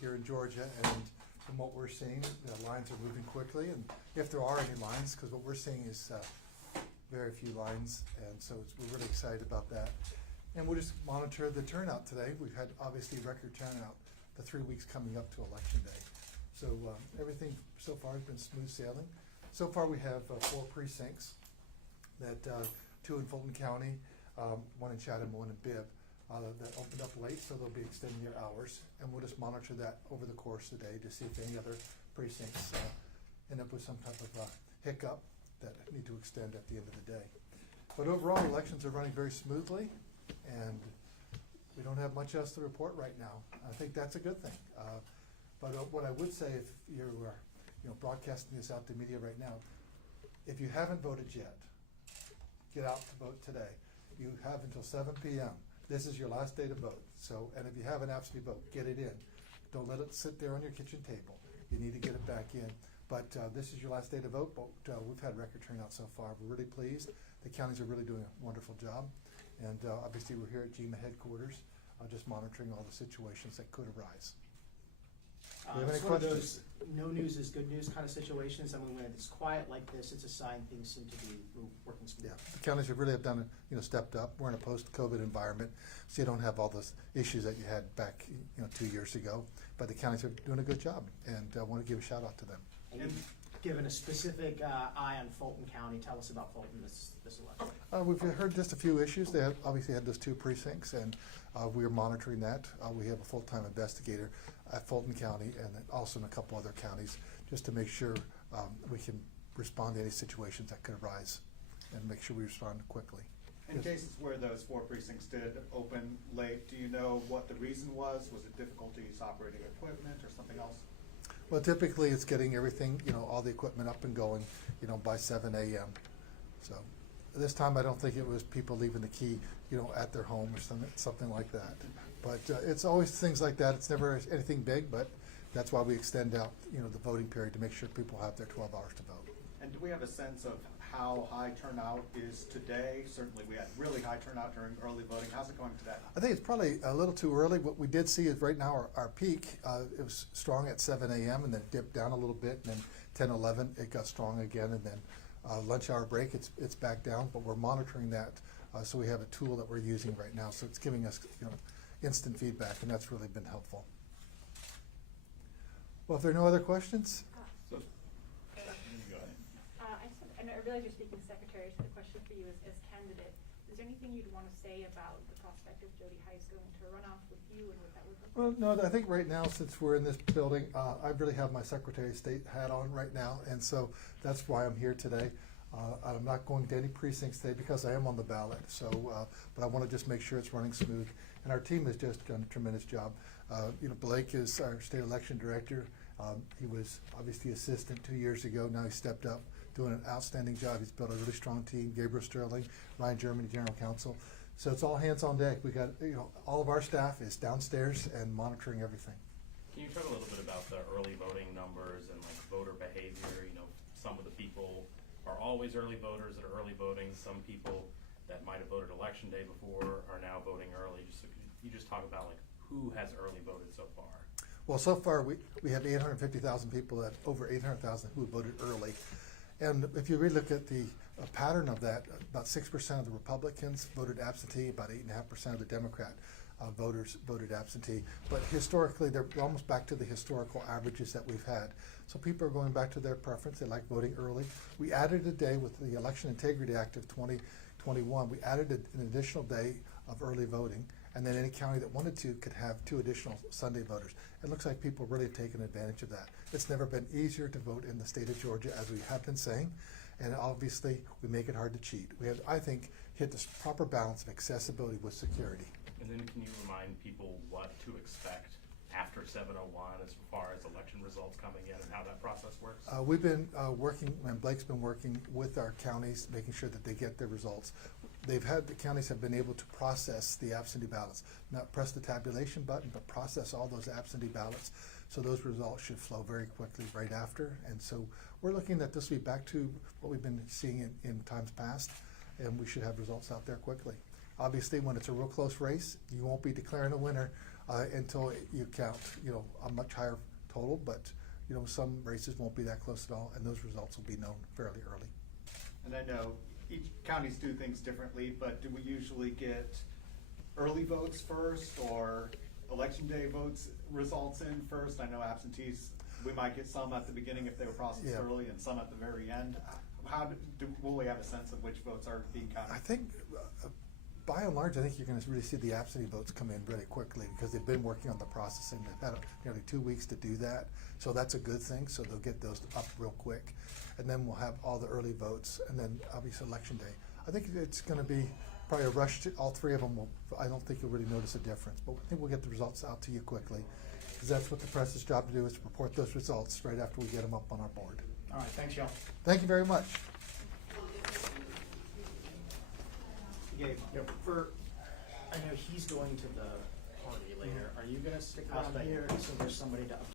here in Georgia, and from what we're seeing, the lines are moving quickly, and if there are any lines, because what we're seeing is very few lines, and so we're really excited about that. And we'll just monitor the turnout today. We've had obviously record turnout the 3 weeks coming up to Election Day. So everything so far has been smooth sailing. So far we have 4 precincts, that 2 in Fulton County, 1 in Chatham, 1 in Bibb. That opened up late, so they'll be extending their hours, and we'll just monitor that over the course of the day to see if any other precincts end up with some type of hiccup that need to extend at the end of the day. But overall, elections are running very smoothly, and we don't have much else to report right now. I think that's a good thing. But what I would say, if you're broadcasting this out to media right now, if you haven't voted yet, get out to vote today. You have until 7 p.m. This is your last day to vote. So, and if you have an absentee vote, get it in. Don't let it sit there on your kitchen table. You need to get it back in. But this is your last day to vote, but we've had record turnout so far. We're really pleased. The counties are really doing a wonderful job. And obviously we're here at GMA headquarters, just monitoring all the situations that could arise. Do you have any It's one of questions? those no news is good news kind of situations. I mean, when it's quiet like this, it's a sign things seem to be working smoothly. Yeah, the counties have really done, stepped up. We're in a post-COVID environment, so you don't have all those issues that you had back, 2 years ago. But the counties are doing a good job, and I want to give a shout out to them. And you've given a specific eye on Fulton County. Tell us about Fulton this election. We've heard just a few issues. They obviously had those 2 precincts, and we are monitoring that. We have a full-time investigator at Fulton County and also in a couple other counties, just to make sure we can respond to any situations that could arise and make sure we respond quickly. In cases where those 4 precincts did open late, do you know what the reason was? Was it difficulties operating equipment or something else? Well, typically it's getting everything, all the equipment up and going, by 7 a.m. So this time I don't think it was people leaving the key, at their home or something like that. But it's always things like that. It's never anything big, but that's why we extend out, the voting period to make sure people have their 12 hours to vote. And do we have a sense of how high turnout is today? Certainly we had really high turnout during early voting. How's it going today? I think it's probably a little too early. What we did see is right now our peak, it was strong at 7 a.m. and then dipped down a little bit, and then 10, 11, it got strong again, and then lunch hour break, it's back down, but we're monitoring that. So we have a tool that we're using right now, so it's giving us instant feedback, and that's really been helpful. Well, if there are no other questions? So, I realize you're speaking secretary, so the question for you is, as candidate, is there anything you'd want to say about the prospect of Jody Heiss going to run off with you and what that would look like? Well, no, I think right now, since we're in this building, I really have my Secretary of State hat on right now, and so that's why I'm here today. I'm not going to any precincts today because I am on the ballot, so, but I want to just make sure it's running smooth. And our team has just done a tremendous job. Blake is our state election director. He was obviously assistant 2 years ago. Now he stepped up, doing an outstanding job. He's built a really strong team. Gabriel Sterling, Ryan Germany, General Counsel. So it's all hands on deck. We got, all of our staff is downstairs and monitoring everything. Can you talk a little bit about the early voting numbers and voter behavior? Some of the people are always early voters that are early voting. Some people that might have voted election day before are now voting early. So could you just talk about who has early voted so far? Well, so far we have 850,000 people, that over 800,000 who voted early. And if you really look at the pattern of that, about 6% of the Republicans voted absentee, about 8.5% of the Democrat voters voted absentee. But historically, they're almost back to the historical averages that we've had. So people are going back to their preference. They like voting early. We added a day with the Election Integrity Act of 2021. We added an additional day of early voting, and then any county that wanted to could have 2 additional Sunday voters. It looks like people really have taken advantage of that. It's never been easier to vote in the state of Georgia, as we have been saying, and obviously we make it hard to cheat. We have, I think, hit this proper balance of accessibility with security. And then can you remind people what to expect after 7:01 as far as election results coming in and how that process works? We've been working, and Blake's been working with our counties, making sure that they get their results. The counties have been able to process the absentee ballots, not press the tabulation button, but process all those absentee ballots. So those results should flow very quickly right after. And so we're looking that this will be back to what we've been seeing in times past, and we should have results out there quickly. Obviously, when it's a real close race, you won't be declaring a winner until you count, a much higher total, but, some races won't be that close at all, and those results will be known fairly early. And I know each counties do things differently, but do we usually get early votes first or election day votes results in first? I know absentees, we might get some at the beginning if they were processed Yeah. early and some at the very end. Will we have a sense of which votes are being counted? I think, by and large, I think you're gonna really see the absentee votes come in really quickly because they've been working on the processing. They've had nearly 2 weeks to do that, so that's a good thing, so they'll get those up real quick. And then we'll have all the early votes, and then obviously election day. I think it's gonna be probably a rush to, all three of them I don't think you'll really notice a difference, but I think we'll get the results out to you quickly. Because that's what the press's job to do, is to report those results right after we get them up on our board. All right, thanks, y'all. Thank you very much. Gabe, I know he's going to the party later. Are you gonna stick around here so there's somebody to